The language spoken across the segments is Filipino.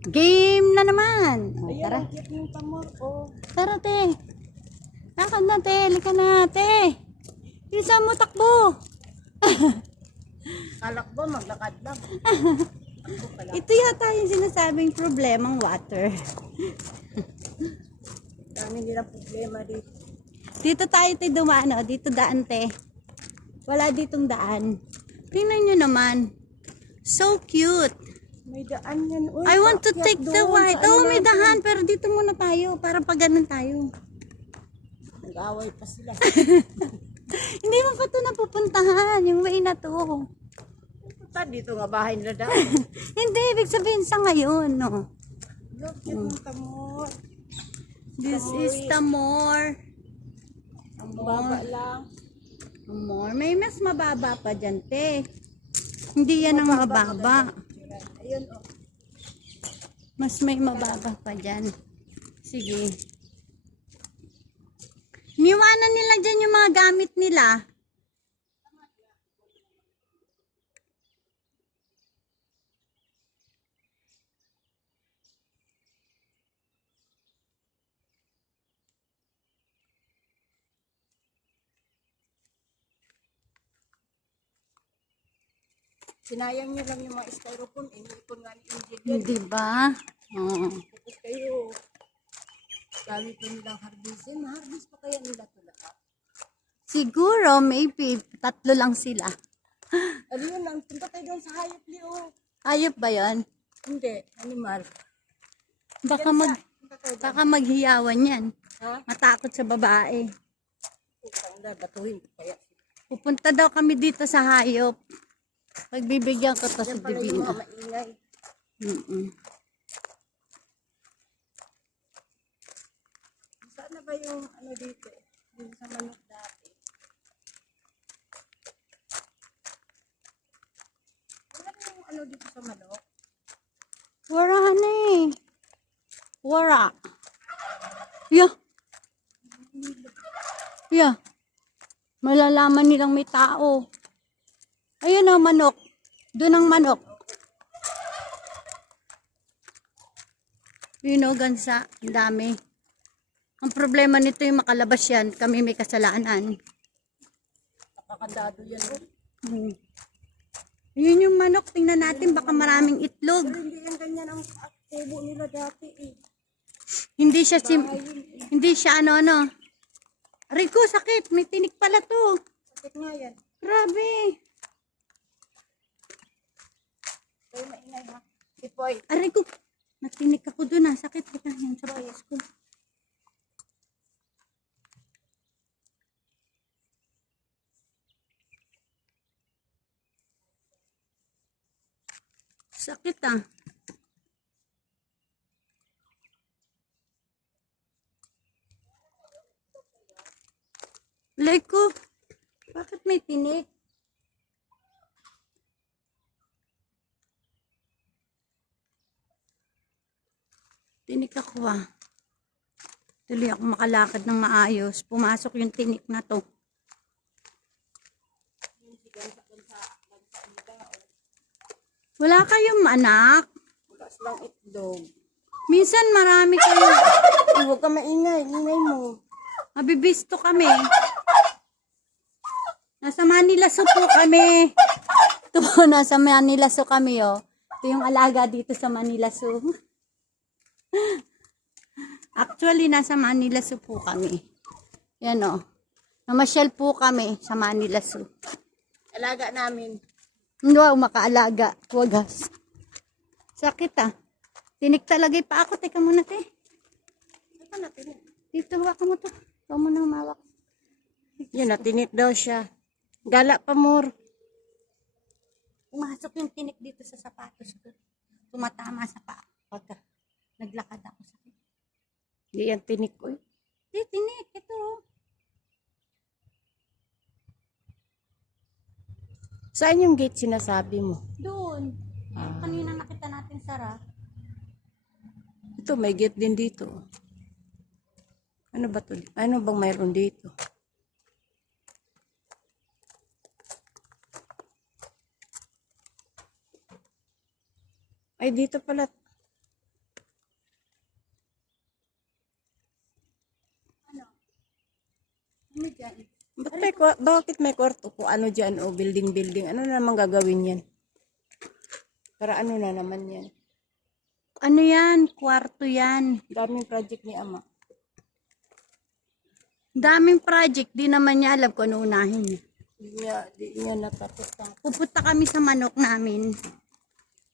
Game na naman. O, Ayan, tara. ang cute ng tamor. Oh. Tara, te. Lakad na, te. Lika na, te. Isa mo, takbo. Kalak ba, maglakad lang. Takbo pala. Ito yata yung sinasabing problemang water. Dami nilang problema dito. Dito tayo, te, dumaan. O, dito daan, te. Wala ditong daan. Tingnan nyo naman. So cute. May daan yan. Uy, I want to paakyat take the doon white. sa Oh, ano may natin. dahan. Pero dito muna tayo. Para pag ganun tayo. Nag-away pa sila. Hindi mo pa ito napupuntahan. Yung way na to. Punta dito nga bahay nila daan. Hindi, ibig sabihin sa ngayon, no? Look, cute ng tamor. This is the more. Ang baba lang. More. May mas mababa pa dyan, te. Hindi yan ang mababa. Ayun, oh. Mas may mababa pa dyan. Sige. Niwanan nila dyan yung mga gamit nila. Sinayang nyo lang yung mga styrofoam. Inipon nga ni Angel yan. Hindi ba? Oo. Tapos kayo, gamit pa nilang harbisin. Harbis pa kaya nila ito lahat? Siguro, maybe, 3 lang sila. Ano yun lang, punta tayo doon sa hayop, Leo. Ayop ba yon? Hindi, animal. Punta tayo doon. Baka maghiyawan yan. Ha? Matakot sa babae. Putang na, batuhin ko kaya. Pupunta daw kami dito sa hayop. Pagbibigyan ko to sa Yan pala yung Divina. mga maingay. Saan na ba yung ano dito? Yung sa manok dati. Wala na yung ano dito sa manok. Wara na eh. Wara. Yeah. Yeah. Malalaman nilang may tao. Ayun ang manok. Doon ang manok. Yun o, gansa. Ang dami. Ang problema nito yung makalabas yan. Kami may kasalanan. Nakakandado yan. Oh. Hmm. Yun yung manok. Tingnan natin. Baka maraming itlog. Pero hindi yan ganyan ang kubo nila dati eh. Hindi siya hindi siya ano. Rico, sakit. May tinik pala to. Sakit nga yan. Grabe. Kayo maingay ha. Ipoy. Aray ko. Natinik ako dun ah. Sakit. Teka, yan sa payas ko. Sakit ah. Alay ko. Bakit may tinik? Tinik ako ah. Tuloy ako makalakad ng maayos. Pumasok yung tinik na to. Wala kayong anak? Bukas lang itlog. Minsan marami kayo. Huwag ka maingay. Ingay mo. Mabibisto kami. Nasa Manila Zoo po kami. Ito po, nasa Manila Zoo kami oh. Ito yung alaga dito sa Manila Zoo. Actually, nasa Manila Zoo po kami. Yan oh. Namasyal po kami sa Manila Zoo. Alaga namin. Hindi ako makaalaga. Wagas. Sakit ah. Tinik talaga pa ako. Teka muna te. Ito natin. Dito hawak mo to. Huwag mo nang mawak. Yun, natinik daw siya. Gala pa, Mor. Pumasok yung tinik dito sa sapatos ko. Tumatama sa paa. Pagka naglakad ako sa akin. Hindi yan tinik ko. Di, tinik. Ito. oh. Saan yung gate sinasabi mo? Doon. Kanina nakita natin Sara. Ito, may gate din dito. Ano ba to? Ano bang mayroon dito? Ay, dito pala. Ano dyan? Bakit may kwarto ko? Ano dyan? O building. Ano na naman gagawin yan? Para ano na naman yan? Ano yan? Kwarto yan. Daming project ni ama. Daming project. Di naman niya alam kung ano unahin niya. Di niya natapos na. Pupunta kami sa manok namin.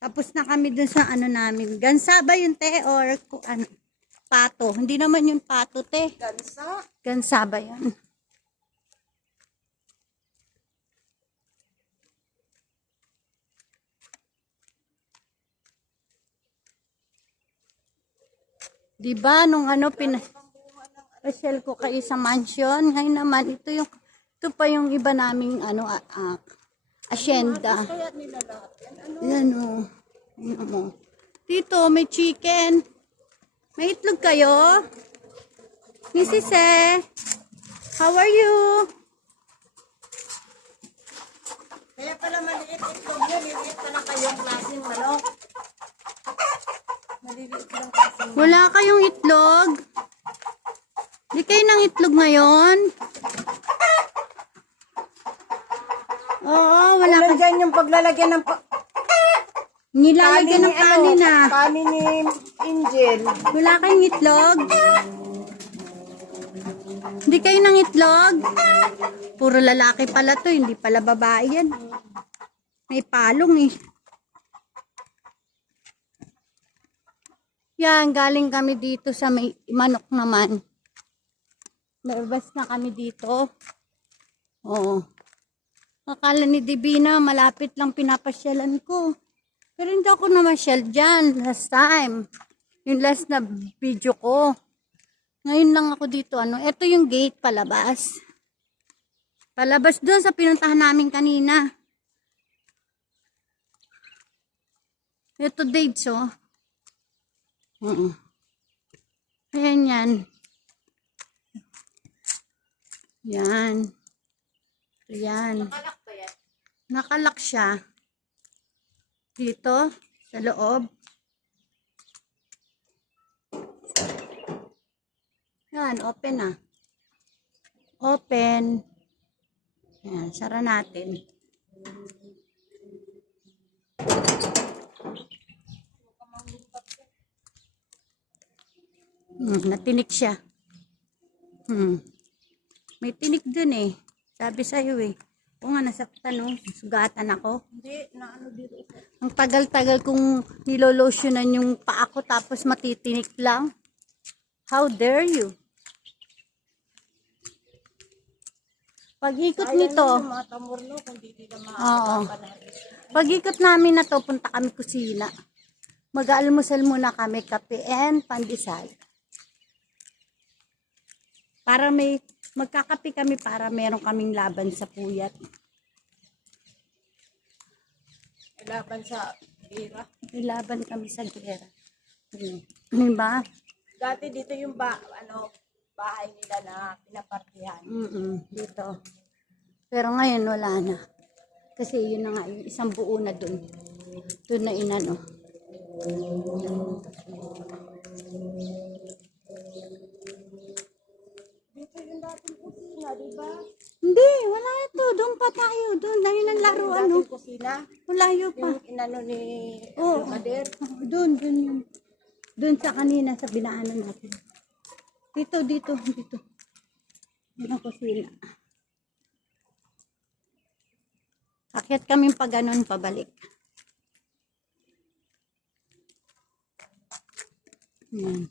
Tapos na kami dun sa ano namin. Gansa ba yun, te? Or ano? Pato. Hindi naman yung pato, te. Gansa? Gansa ba yun? Diba, nung ano, pasyal ko kayo sa mansion. Ngayon naman, ito pa yung iba naming, ano, asyenda. Kaya nila lahat yan. Ano? Yan o. Yan o. Dito, may chicken. May itlog kayo? Mrs. How are you? Kaya pala maliit itlog yun. Maliit pala kayong klaseng manok. Maliliit lang kasi. Wala kayong itlog? Di kayo ng itlog ngayon? Oo, wala ka. Nandyan yung paglalagyan ng Nilalagyan ng kanin ah. kanin ni Angel. Wala kayong itlog? Hindi kayo ng itlog? Puro lalaki pala to, hindi pala babae yan. May palong eh. Yan, galing kami dito sa may manok naman. Nervous na kami dito. Oo. Akala ni Divina, malapit lang pinapasyalan ko. Pero hindi ako namasyal dyan last time. Yung last na video ko. Ngayon lang ako dito. Ito yung gate palabas. Palabas doon sa pinuntahan namin kanina. Ito dates oh. Ayan yan. Yan. Yan. Nakalak ba yan? Nakalak siya. Dito, sa loob. Yan, open na. Open. Yan, sara natin. Natinik siya. May tinik dun eh. Sabi sa'yo eh. O nga, nasaktan oh. Sugatan ako. Hindi, na ano dito. Ang tagal-tagal kong nilolotionan yung paa ko tapos matitinik lang. How dare you? Pag-ikot nito. Mga tamurlo, kung di nila Oo. Pag-ikot namin na to, punta kami kusina. Mag-almusal muna kami, kape and pandesal. Para magkakape kami para meron kaming laban sa puyat. Laban sa bira. May laban kami sa gera. Diba? Dati dito yung bahay nila na pinapartihan. Dito. Pero ngayon wala na. Kasi yun na nga, yung isang buo na dun. Dun na inano. Dito yung dating kusina, di ba? Hindi, wala ito. Doon pa tayo. Doon, dahil ang laro ano. Dating kusina. Malayo pa. Yung inano ni Oo. Kader. Doon yun. Doon sa kanina sa binaanan natin. Dito. Yan ang kusina. Akyat kami pa ganun pabalik. Yan.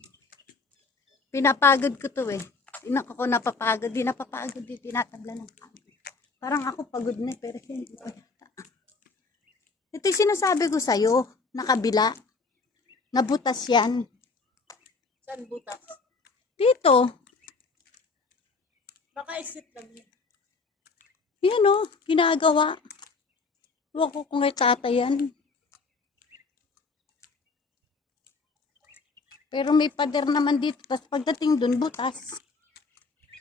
Pinapagod ko to eh. Hindi ako napapagod. Di napapagod. Di tinatabla ng pagod. Parang ako pagod na pero hindi ko yata. Ito yung sinasabi ko sa'yo. Nakabila. Nabutas yan. Saan butas? Dito. Baka isip lang yun. Yan o. Ginagawa. Huwag ko kung kay tata yan. Pero may pader naman dito. Tapos pagdating dun, butas.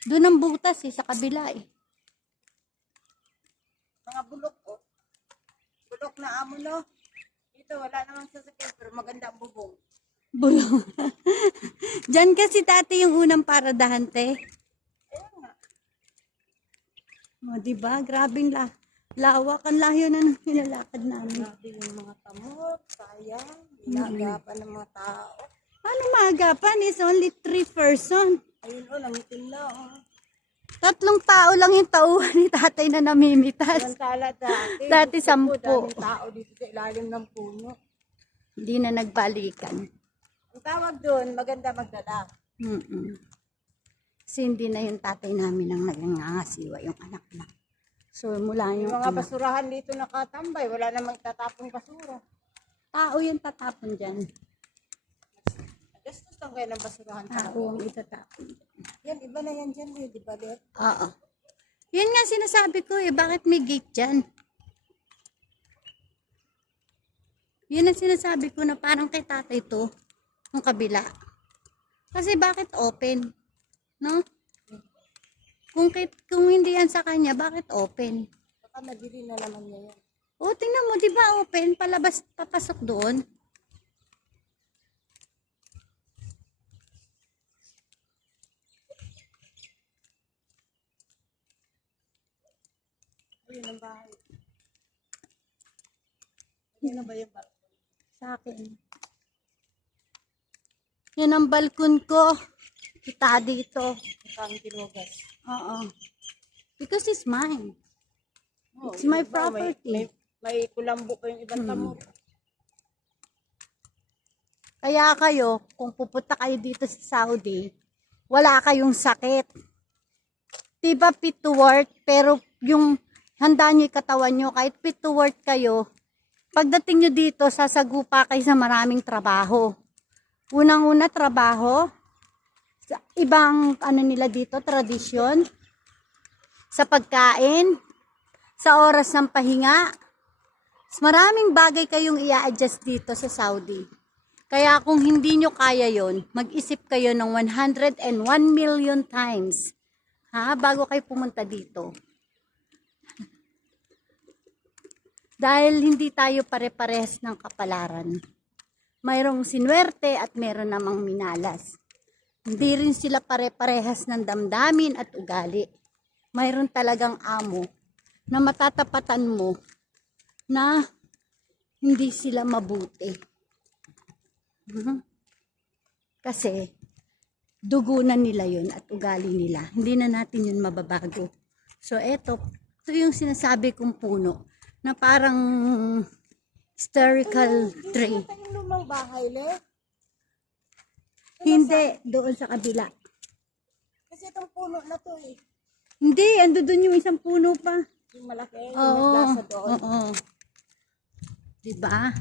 Dun ang butas eh. Sa kabila eh. Mga bulok ko. Bulok na amo no. Dito wala namang sasakyan pero maganda ang bubong. Bulong. Diyan kasi dati yung unang paradahan, te. Ayun nga. O, diba? Grabing lawak. Ang layo na ng nilalakad namin. Grabe yung mga tamot, sayang, inagapan ng mga tao. Ano maagapan? It's only 3 person. Ayun o, nangitim na o. 3 tao lang yung tauhan ni tatay na namimitas. Samantala dati. Dati gusto ko, 10. daming tao dito sa ilalim ng puno. Hindi na nagbalikan. Ang tawag doon, maganda magdala. Kasi hindi na yung tatay namin ang nagangasiwa, yung anak na. So mula Yung yung mga anak, basurahan dito nakatambay, wala namang itatapong basura. tao yung tatapon dyan. Gastos lang kayo ng basurahan. Tao ang itatapon. Yan, iba na yan dyan, di ba, Beth? Oo. Yun nga sinasabi ko bakit may gate dyan? Yun ang sinasabi ko na parang kay tatay to, yung kabila. Kasi bakit open? No? Kung hindi yan sa kanya, bakit open? Baka nabili na naman niya yan. O, tingnan mo, di ba open? Palabas, papasok doon. Ayun ang bahay. Ayun na ba yung balkon? Sa akin. Yan ang balkon ko. Kita dito. Ang tinugas. Oo. Because it's mine. Oh, It's my yung iba, property. May kulambo pa yung ibang tamot. Kaya kayo, kung pupunta kayo dito sa Saudi, wala kayong sakit. Diba fit to work, pero yung handa nyo yung katawan nyo, kahit fit to work kayo, pagdating nyo dito, sasagupa kayo sa maraming trabaho. Unang-una, trabaho, sa ibang ano nila dito, tradisyon, sa pagkain, sa oras ng pahinga. Maraming bagay kayong i-adjust dito sa Saudi. Kaya kung hindi nyo kaya yon, mag-isip kayo ng 101 million times bago kayo pumunta dito. Dahil hindi tayo pare-parehas ng kapalaran. Mayroong sinwerte at mayroon namang minalas. Hindi rin sila pare-parehas ng damdamin at ugali. Mayroon talagang amo na matatapatan mo na hindi sila mabuti. Kasi dugunan nila yun at ugali nila. Hindi na natin yun mababago. So ito yung sinasabi kong puno na parang historical tree. Ito yung lumang bahay, Le. Hindi, doon sa kabila. Kasi itong puno na to eh. Hindi, ando doon yung isang puno pa. Yung malaki, yung Oo, may plaza doon. oo. Diba?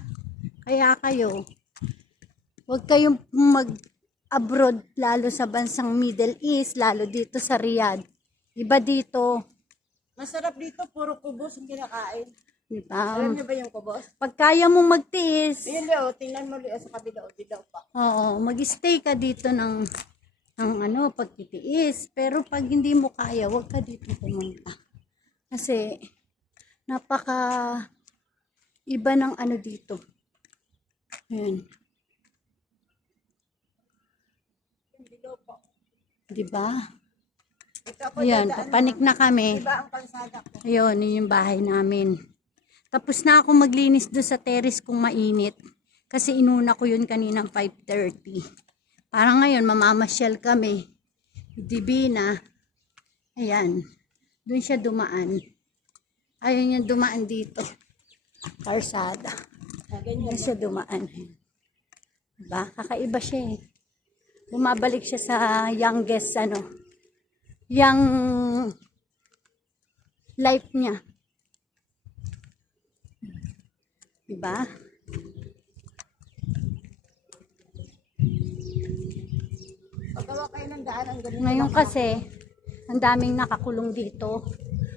Kaya kayo, huwag kayong mag-abroad lalo sa bansang Middle East, lalo dito sa Riyadh. Iba dito, Masarap dito, puro kubos yung kinakain. diba? Alam niyo ba yung kubos? Pag kaya mong magtiis, Ayun, Leo, tingnan mo Leo, sa kabila, o dilaw pa. oo, mag-stay ka dito ng pagtitiis. Pero pag hindi mo kaya, huwag ka dito pumunta. Kasi, napaka iba ng ano dito. Ayan. Dilaw pa. Diba? Ito ako Ayan, dadaan. papanik na kami. Diba ang kalsada ko? Ayun, yun yung bahay namin. Tapos na ako maglinis doon sa terrace kung mainit. Kasi inuna ko yun kaninang 5:30. Parang ngayon, mamamasyal kami. Divina. Ayan. Doon siya dumaan. Ayaw niya dumaan dito. Karsada. Doon siya dumaan. Diba? Kakaiba siya eh. Bumabalik siya sa youngest, young life niya. Diba? Paggawa kayo ng daan, ang ganun. Ngayon kasi, ang daming nakakulong dito.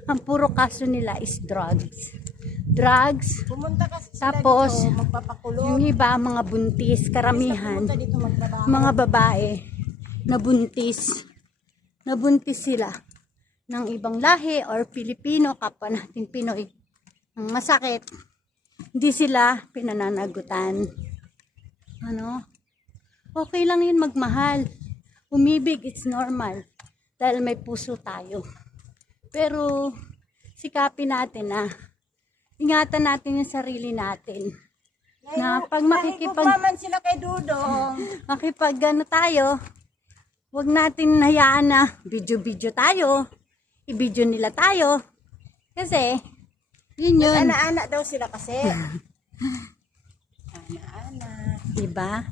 Ang puro kaso nila is drugs. Drugs, Pumunta kasi sila tapos, dito, magpapakulong. yung iba, mga buntis, karamihan, Pumunta dito magtrabaho. mga babae, nabuntis. Nabuntis sila ng ibang lahi or Pilipino, kapwa nating Pinoy. Ang masakit, hindi sila pinananagutan. Okay lang yun magmahal. Umibig, it's normal. Dahil may puso tayo. Pero, sikapin natin na ingatan natin yung sarili natin. Na pag Nakikipagmaman sila kay Dudong. makipag ano tayo, wag natin hayaan na video-video tayo, i-video nila tayo. Kasi, yun. Ana-ana daw sila kasi. Ana-ana. Diba?